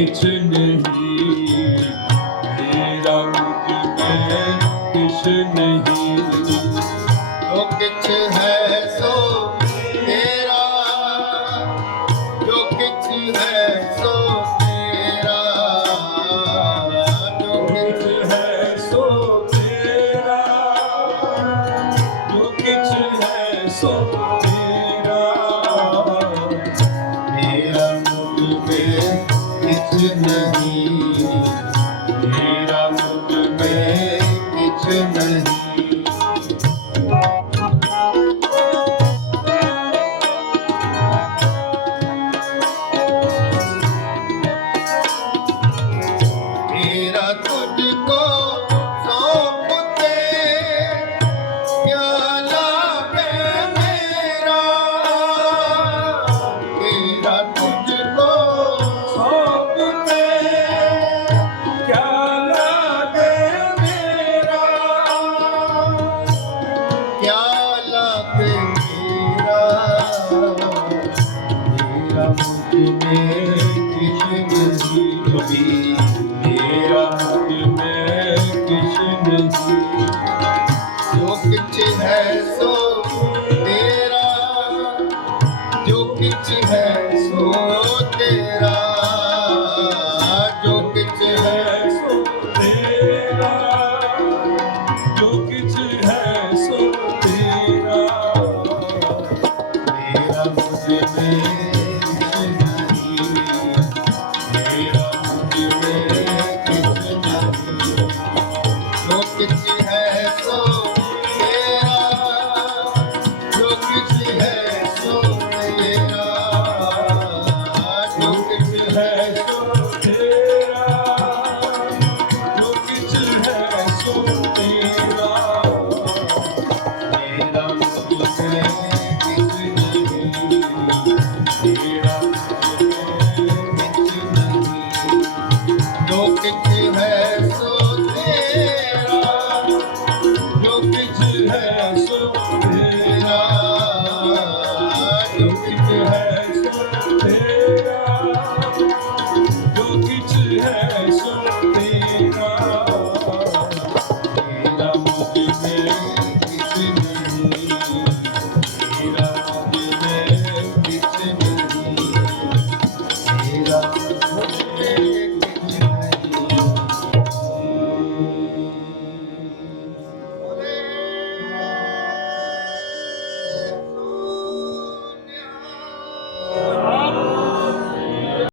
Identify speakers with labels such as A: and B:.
A: ਕਿਛ ਨਹੀਂ। ਤੇਰਾ ਮੁਖ ਮੈਂ ਕਿਛ ਨਹੀਂ ਨਹੀਂ ਜੋ ਕਿਛ ਹੈ ਸੋ
B: Yes,